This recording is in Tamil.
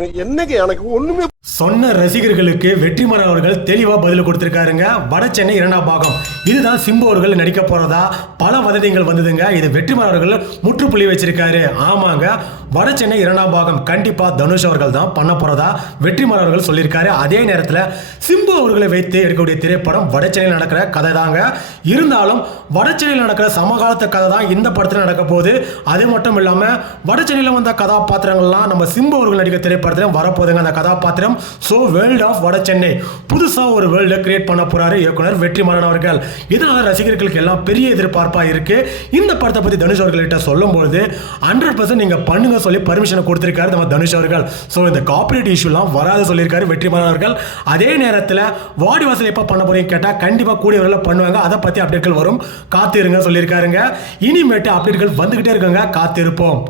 என்னங்க எனக்கு ஒண்ணுமே சொன்ன ரசிகர்களுக்கு வெற்றிமாறன் அவர்கள் தெளிவா பதில் கொடுத்திருக்காருங்க. வட சென்னை 2ஆம் பாகம் இதுதான் சிம்பு அவர்கள் நடிக்க போறதா பல வதந்திகள் வந்ததுங்க. இது வெற்றிமாறன் அவர்கள் முற்றுப்புள்ளி வச்சிருக்காரு. ஆமாங்க, வட சென்னை 2ஆம் பாகம் கண்டிப்பா தனுஷ் அவர்கள் தான் பண்ண போறதா வெற்றிமாறன் அவர்கள் சொல்லியிருக்காரு. அதே நேரத்தில் சிம்பு அவர்களை வைத்து எடுக்கக்கூடிய திரைப்படம் வட சென்னையில் நடக்கிற கதை தாங்க. இருந்தாலும் வட சென்னையில் நடக்கிற சமகாலத்த கதை தான் இந்த படத்தில் நடக்க போகுது. அது மட்டும் இல்லாம வட சென்னையில் வந்த கதாபாத்திரங்கள்லாம் நம்ம சிம்பு அவர்கள் நடிக்க திரைப்படத்தில் வரப்போகுதுங்க. அந்த கதாபாத்திரம் சோ வேர்ல்ட் ஆஃப் வட சென்னை புதுசா ஒரு வேர்ல்ட கிரியேட் பண்ண போறாரு இயக்குனர் வெற்றிமாறன் அவர்கள். இதனால ரசிகர்களுக்கு எல்லாம் பெரிய எதிர்பார்ப்பா இருக்கு. இந்த படத்தை பத்தி தனுஷ் அவர்கள்ட்ட சொல்லும்போது 100% நீங்க பண்ணுங்க சொல்லி பர்மிஷன் கொடுத்திருக்காரு நம்ம தனுஷ் அவர்கள். சோ இந்த கார்ப்பரேட் இஷ்யூலாம் வராது சொல்லியிருக்காரு வெற்றிமாறன் அவர்கள். அதே நேரத்தில் வாடிவாசல் எப்ப பண்ண போறீங்க கேட்டா கண்டிப்பா கூடிய விரைவில் பண்ணுவாங்க. அதை பத்தி அப்டேட்கள் வரும், காத்திருங்க சொல்லியிருக்காருங்க. இனிமேட்டு அப்டேட்கள் வந்துகிட்டே இருக்காங்க, காத்திருப்போம்.